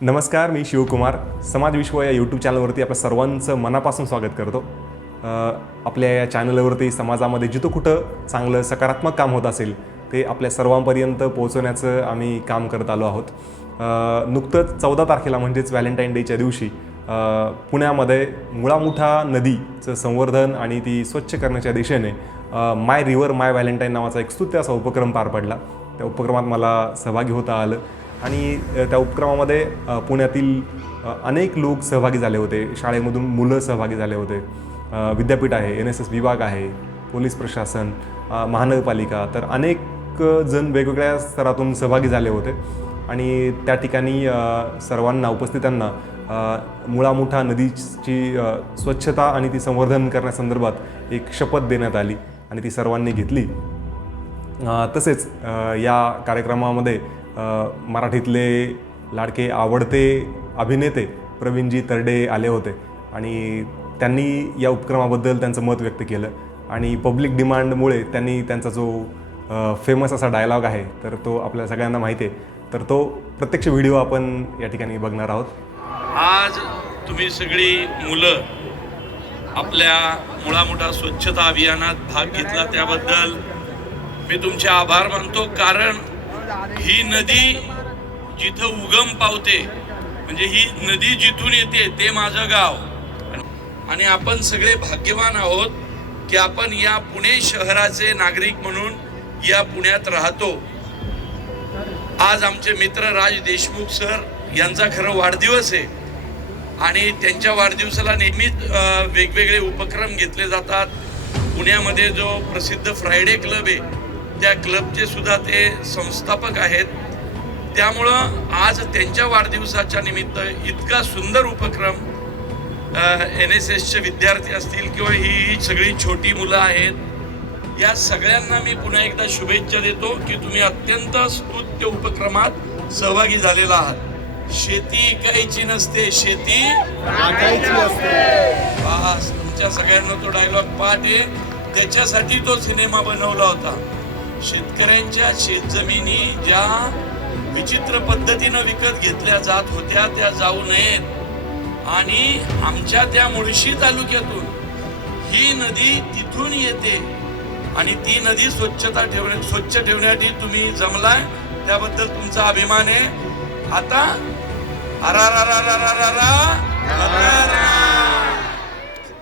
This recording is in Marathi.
नमस्कार, मी शिवकुमार. समाज विश्व या यूट्यूब चॅनलवरती आपल्या सर्वांचं मनापासून स्वागत करतो. आपल्या या चॅनलवरती समाजामध्ये जिथं कुठं चांगलं सकारात्मक काम होत असेल ते आपल्या सर्वांपर्यंत पोहोचवण्याचं आम्ही काम करत आलो आहोत. नुकतंच 14 तारखेला म्हणजेच व्हॅलेंटाईन डेच्या दिवशी पुण्यामध्ये मुळामुठा नदीचं संवर्धन आणि ती स्वच्छ करण्याच्या दिशेने माय रिव्हर माय व्हॅलेंटाईन नावाचा एक स्तुत्य असा उपक्रम पार पडला. त्या उपक्रमात मला सहभागी होता आलं आणि त्या उपक्रमामध्ये पुण्यातील अनेक लोक सहभागी झाले होते. शाळेमधून मुलं सहभागी झाले होते. विद्यापीठ आहे, NSS विभाग आहे, पोलीस प्रशासन, महानगरपालिका, तर अनेक जण वेगवेगळ्या स्तरातून सहभागी झाले होते. आणि त्या ठिकाणी सर्वांना उपस्थितांना मुळामुठा नदीची स्वच्छता आणि ती संवर्धन करण्यासंदर्भात एक शपथ देण्यात आली आणि ती सर्वांनी घेतली. तसेच या कार्यक्रमामध्ये मराठीतले लाडके आवडते अभिनेते प्रवीणजी तरडे आले होते आणि त्यांनी या उपक्रमाबद्दल त्यांचं मत व्यक्त केलं. आणि पब्लिक डिमांडमुळे त्यांनी त्यांचा जो फेमस असा डायलॉग आहे तर तो आपल्या सगळ्यांना माहिती आहे, तर तो प्रत्यक्ष व्हिडिओ आपण या ठिकाणी बघणार आहोत. आज तुम्ही सगळी मुलं आपल्या मुळामुठा स्वच्छता अभियानात भाग घेतला त्याबद्दल मी तुमचे आभार मानतो. कारण ही नदी जिथं उगम पावते, म्हणजे ही नदी जिथून येते ते माझं गाव, आणि आपण सगळे भाग्यवान आहोत की आपण या पुणे शहराचे नागरिक म्हणून या पुण्यात राहतो. आज आमचे मित्र राज देशमुख सर यांचा खरं वाढदिवस आहे आणि त्यांच्या वाढदिवसाला नेहमीच वेगवेगळे उपक्रम घेतले जातात. पुण्यामध्ये जो प्रसिद्ध फ्रायडे क्लब आहे त्या क्लबचे सुद्धा ते संस्थापक आहेत. त्यामुळं आज त्यांच्या वाढदिवसाच्या निमित्त इतका सुंदर उपक्रम NSSचे विद्यार्थी असतील किंवा ही सगळी छोटी मुलं आहेत, या सगळ्यांना मी पुन्हा एकदा शुभेच्छा देतो की तुम्ही अत्यंत स्तुत्य उपक्रमात सहभागी झालेला आहात. शेती इकायची नसते, शेती राखायची असते. बस तुमच्या सगळ्यांना तो डायलॉग पाठ आहे. त्याच्यासाठी तो सिनेमा बनवला होता. शेतकऱ्यांच्या शेतजमिनी ज्या विचित्र पद्धतीनं विकत घेतल्या जात होत्या त्या जाऊ नयेत. आणि आमच्या त्या मुळशी तालुक्यातून ही नदी तिथून येते आणि ती नदी स्वच्छ ठेवण्यासाठी तुम्ही जमलाय, त्याबद्दल तुमचा अभिमान आहे. आता